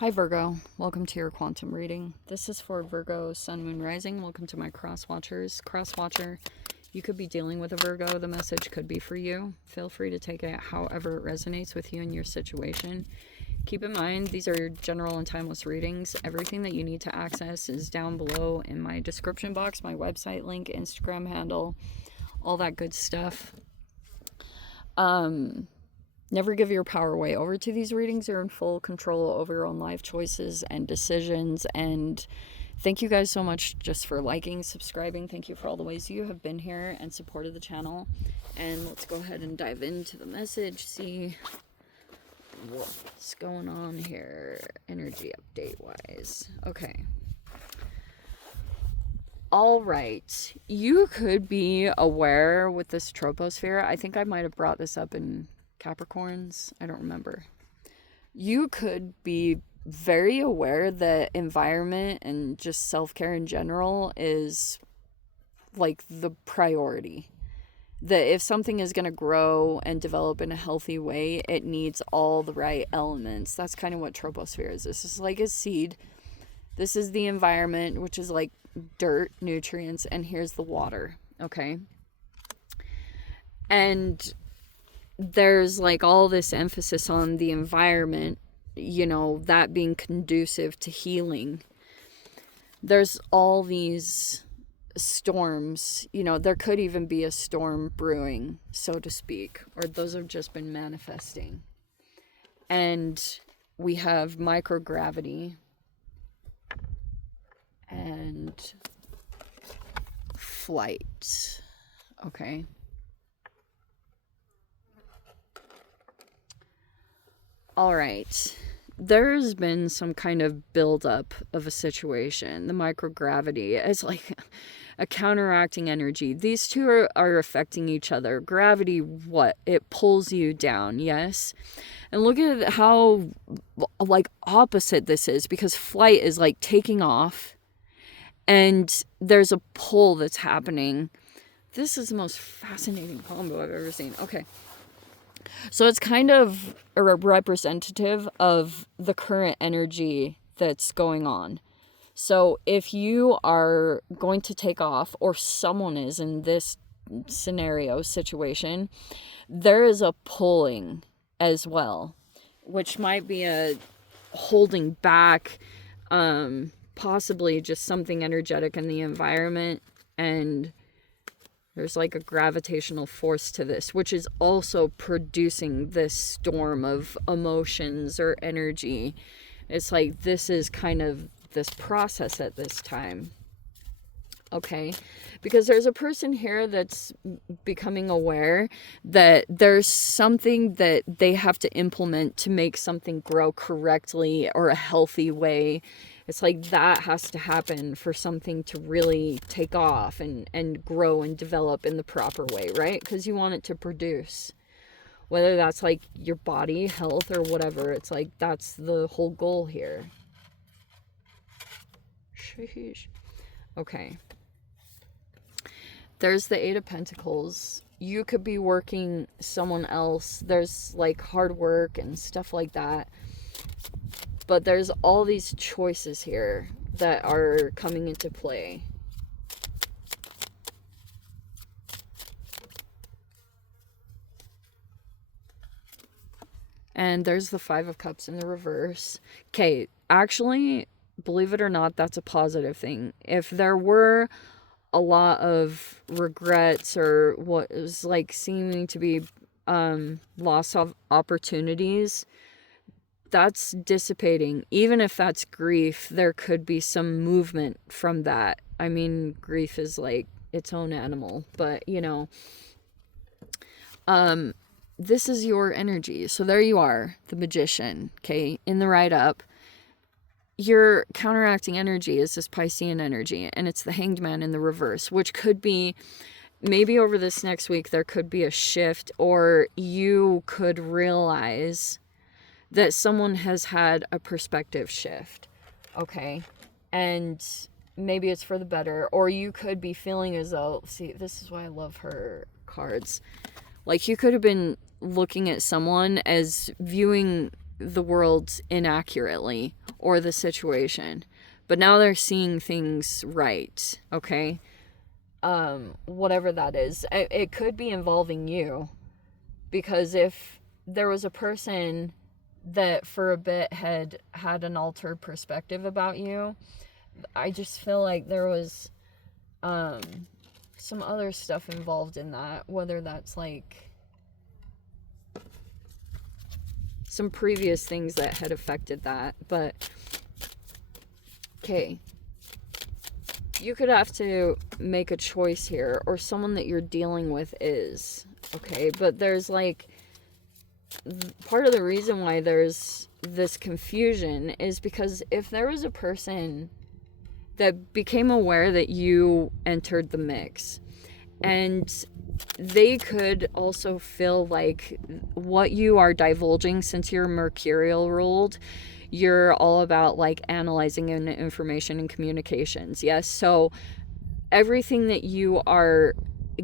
Hi Virgo, welcome to your quantum reading. This is for Virgo, Sun, Moon, Rising. Welcome to my cross watchers. Cross watcher, you could be dealing with a Virgo. The message could be for you. Feel free to take it however it resonates with you and your situation. Keep in mind, these are general and timeless readings. Everything that you need to access is down below in my description box, my website link, Instagram handle, all that good stuff. Never give your power away. Over to these readings, you're in full control over your own life choices and decisions. And thank you guys so much just for liking, subscribing. Thank you for all the ways you have been here and supported the channel. And let's go ahead and dive into the message. See what's going on here, energy update wise. Okay. All right. You could be aware with this troposphere. I think I might have brought this up in Capricorns, I don't remember. You could be very aware that environment and just self-care in general is like the priority. That if something is going to grow and develop in a healthy way, it needs all the right elements. That's kind of what troposphere is. This is like a seed. This is the environment, which is like dirt, nutrients, and here's the water, okay? And there's like all this emphasis on the environment, you know, that being conducive to healing. There's all these storms, you know, there could even be a storm brewing, so to speak, or those have just been manifesting. And we have microgravity and flight, okay? All right, there's been some kind of buildup of a situation. The microgravity is like a counteracting energy. These two are affecting each other. Gravity, what? It pulls you down, yes? And look at how like opposite this is, because flight is like taking off and there's a pull that's happening. This is the most fascinating combo I've ever seen. Okay. So it's kind of a representative of the current energy that's going on. So if you are going to take off, or someone is in this scenario, situation, there is a pulling as well, which might be a holding back, possibly just something energetic in the environment, and there's like a gravitational force to this, which is also producing this storm of emotions or energy. It's like this is kind of this process at this time. Okay, because there's a person here that's becoming aware that there's something that they have to implement to make something grow correctly or a healthy way. It's like that has to happen for something to really take off and grow and develop in the proper way, right? Because you want it to produce. Whether that's like your body, health, or whatever. It's like that's the whole goal here. Sheesh. Okay. There's the Eight of Pentacles. You could be working someone else. There's like hard work and stuff like that. But there's all these choices here that are coming into play. And there's the Five of Cups in the reverse. Okay, actually, believe it or not, that's a positive thing. If there were a lot of regrets or what was like seeming to be loss of opportunities, that's dissipating. Even if that's grief, there could be some movement from that. I mean, grief is like its own animal, but you know, this is your energy. So there you are, the Magician, okay, in the ride up. Your counteracting energy is this Piscean energy, and it's the Hanged Man in the reverse, which could be maybe over this next week there could be a shift, or you could realize that someone has had a perspective shift, okay? And maybe it's for the better, or you could be feeling as though, see, this is why I love her cards. Like, you could have been looking at someone as viewing the world inaccurately or the situation. But now they're seeing things right, okay? Whatever that is. It could be involving you. Because if there was a person that for a bit had an altered perspective about you, I just feel like there was some other stuff involved in that, whether that's like some previous things that had affected that. But okay, you could have to make a choice here, or someone that you're dealing with is, okay? But there's like, part of the reason why there's this confusion is because if there was a person that became aware that you entered the mix, and they could also feel like what you are divulging, since you're mercurial ruled, you're all about like analyzing information and communications. Yes. So everything that you are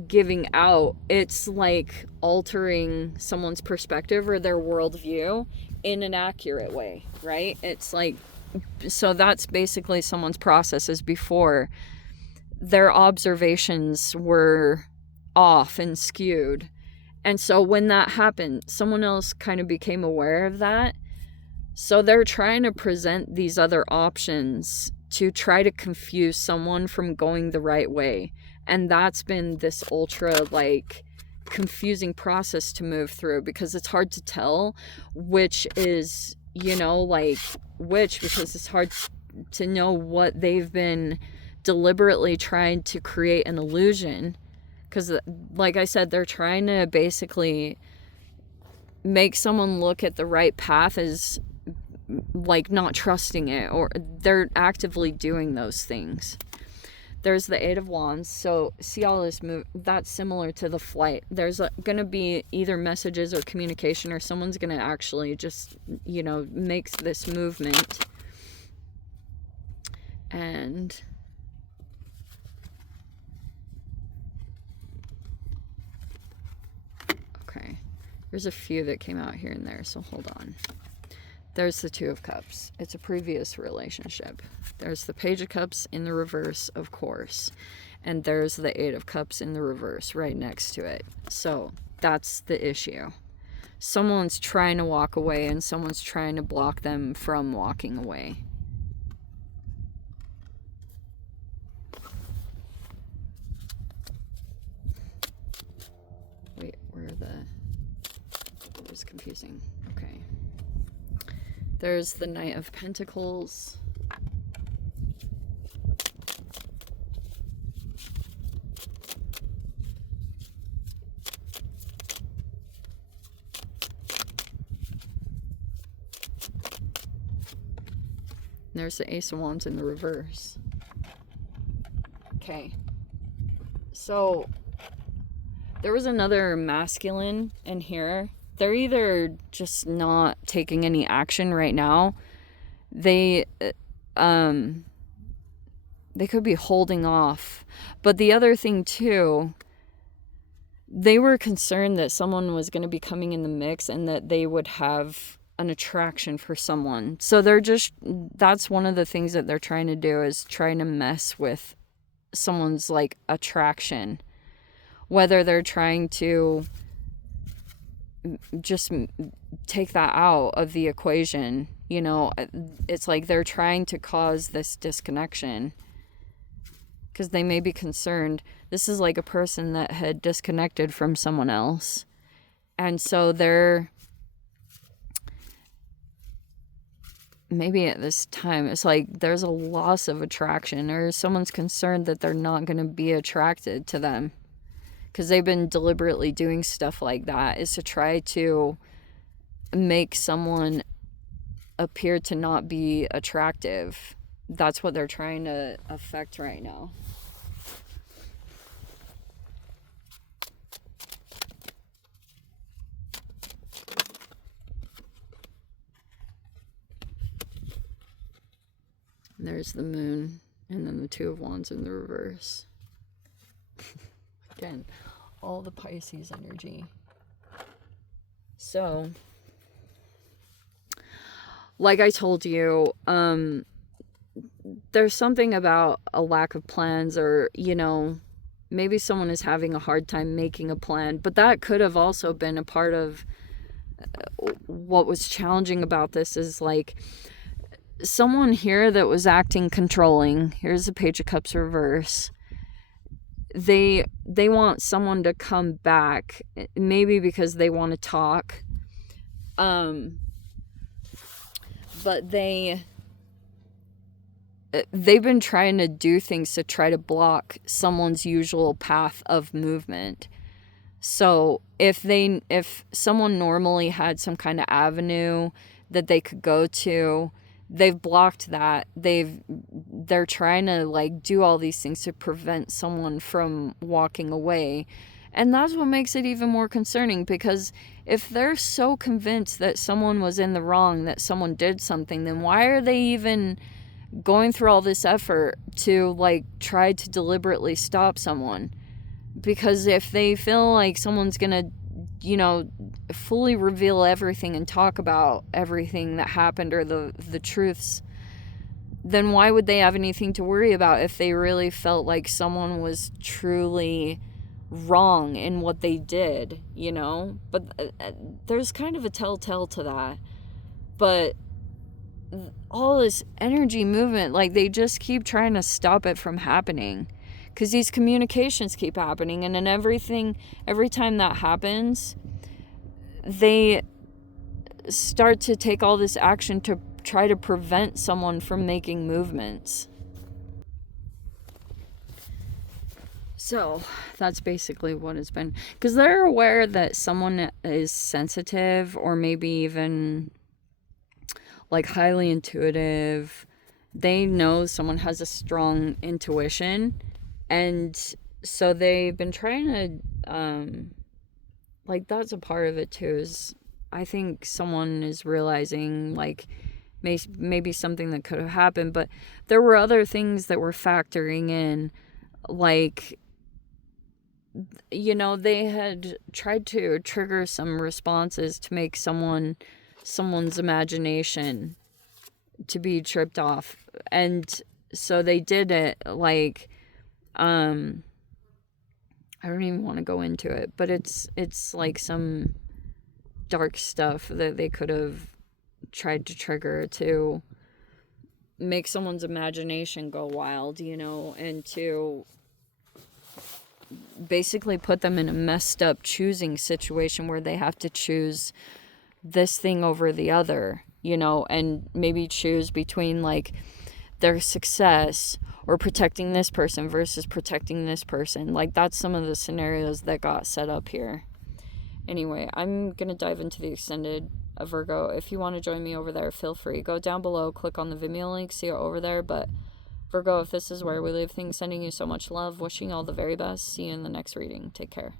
giving out, it's like altering someone's perspective or their worldview in an accurate way, right? It's like, so that's basically someone's processes before their observations were off and skewed. And so when that happened, someone else kind of became aware of that. So they're trying to present these other options to try to confuse someone from going the right way. And that's been this ultra like confusing process to move through, because it's hard to tell which is, you know, like which, because it's hard to know what they've been deliberately trying to create an illusion. Because like I said, they're trying to basically make someone look at the right path as like not trusting it, or they're actively doing those things. There's the Eight of Wands. So see all this move, that's similar to the flight. There's gonna be either messages or communication, or someone's gonna actually just, you know, makes this movement. And okay, there's a few that came out here and there, so hold on. There's the Two of Cups. It's a previous relationship. There's the Page of Cups in the reverse, of course. And there's the Eight of Cups in the reverse right next to it. So that's the issue. Someone's trying to walk away, and someone's trying to block them from walking away. Wait, where are the... It was confusing. Okay. There's the Knight of Pentacles. There's the Ace of Wands in the reverse. Okay. So, there was another masculine in here. They're either just not taking any action right now. They could be holding off. But the other thing too, they were concerned that someone was going to be coming in the mix and that they would have an attraction for someone. So that's one of the things that they're trying to do, is trying to mess with someone's like attraction. Whether they're trying to just take that out of the equation, you know, it's like they're trying to cause this disconnection because they may be concerned. This is like a person that had disconnected from someone else, and so they're maybe at this time it's like there's a loss of attraction, or someone's concerned that they're not going to be attracted to them. Because they've been deliberately doing stuff like that, is to try to make someone appear to not be attractive. That's what they're trying to affect right now. And there's the Moon, and then the Two of Wands in the reverse. Again, all the Pisces energy. So, like I told you, there's something about a lack of plans, or, you know, maybe someone is having a hard time making a plan, but that could have also been a part of what was challenging about this. Is like someone here that was acting controlling. Here's the Page of Cups reverse. They want someone to come back, maybe because they want to talk, but they've been trying to do things to try to block someone's usual path of movement. So if someone normally had some kind of avenue that they could go to, they've blocked that. They're trying to like do all these things to prevent someone from walking away. And that's what makes it even more concerning, because if they're so convinced that someone was in the wrong, that someone did something, then why are they even going through all this effort to like try to deliberately stop someone? Because if they feel like someone's gonna, you know, fully reveal everything and talk about everything that happened, or the truths, then why would they have anything to worry about if they really felt like someone was truly wrong in what they did, you know? But there's kind of a telltale to that. But all this energy movement, like they just keep trying to stop it from happening, because these communications keep happening, and then every time that happens, they start to take all this action to try to prevent someone from making movements. So that's basically what it's been. Because they're aware that someone is sensitive, or maybe even like highly intuitive. They know someone has a strong intuition. And so they've been trying to, like, that's a part of it too, is I think someone is realizing, like, maybe something that could have happened, but there were other things that were factoring in, like, you know, they had tried to trigger some responses to make someone's imagination to be tripped off. And so they did it, like, I don't even want to go into it, but it's like some dark stuff that they could have tried to trigger to make someone's imagination go wild, you know, and to basically put them in a messed up choosing situation where they have to choose this thing over the other, you know, and maybe choose between like their success or protecting this person versus protecting this person. Like, that's some of the scenarios that got set up here. Anyway, I'm gonna dive into the extended Virgo. If you want to join me over there, feel free. Go down below, click on the Vimeo link, see it over there. But Virgo, if this is where we leave things, sending you so much love, wishing you all the very best. See you in the next reading. Take care.